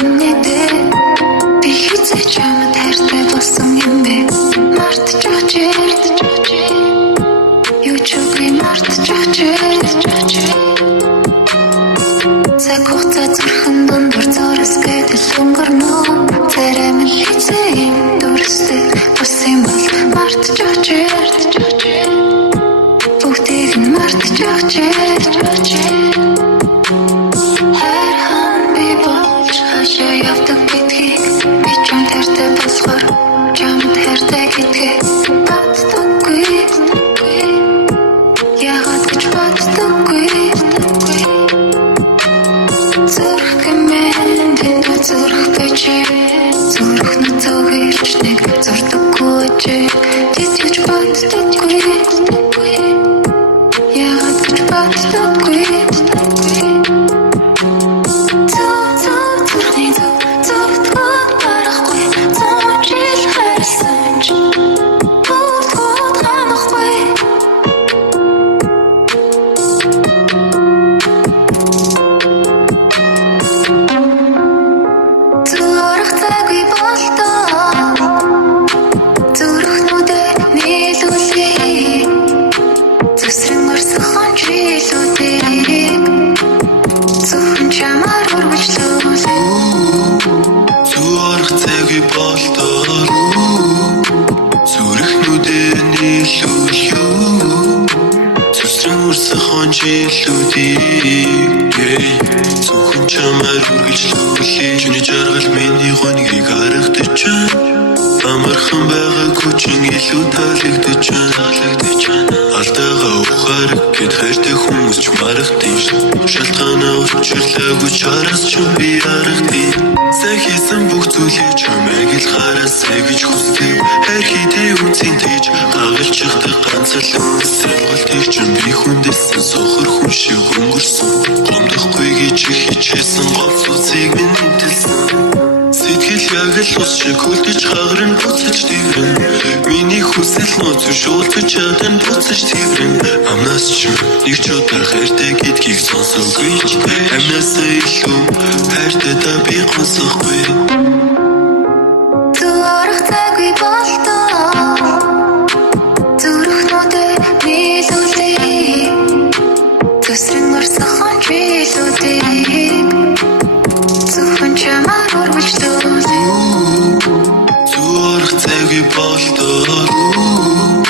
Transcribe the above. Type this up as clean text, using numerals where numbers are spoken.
юм нэ би хэзээ чамд хайртай болсон юм бэ мартчих юу ч үгүй мартчих цаг хугацаа зүрхэн дундуур зурс гэдэл өнгөрнө зарим нь хэзээ юм дүрстэй бас юм бол мартчих бүгдийг нь мартчих хайрхан би болж хашаа явдаг гэдгийг би чамд хайртай болохоор чамд хайртай гэдгийг баттаггүй яагаад гэж баттаггүй зүрх гэмэн дэндүү зүрх бэчи зүрх нүцөг ирч нэг зурдаггүй тэд гэж баттаггүй яагаад гэж баттаггүй Зөвхөн чамаар үргэлжлүүлээ Чиний жаргал миний гонгийг харагдаж байна Амархан байгаагүй чин илүү таалагдаж байна Алдаага ухаарах гэд хайртай хүмүүс ч марагдсан Шалтгаанаа учирлаагүй чараас ч би харагдъя Сайн хийсэн бүх зүйлээ чамайг л харасаа гэж хүсдэг Хайр хийдэй үнцэн тийж хагалчихдаг ганц л Сонголтыг ч би хүндэлсэн сохор хүн шиг өнгөрсөн Гомдохгүй гэж хичээсэн говц үзийг минь хэлсэн Сэтгэл яг л ус шиг хөлдөж хагарн буцаж дэврэн Миний хүсэл нууц шуулдаж чадан буцаж дэврэн Амнаас ч нэг ч удаа хайртай гэдгийг сонсоогүй ч Амнаасаа илүү хайртай та би гонсохгүй Зүрх цагүй болтоо Зүрхнүүдээ нийлүүлээ Төсрэн орсохон чийлүүдээ Зөвхөн чамаар үргэлжлүүлээ Зүрх цагүй болтоо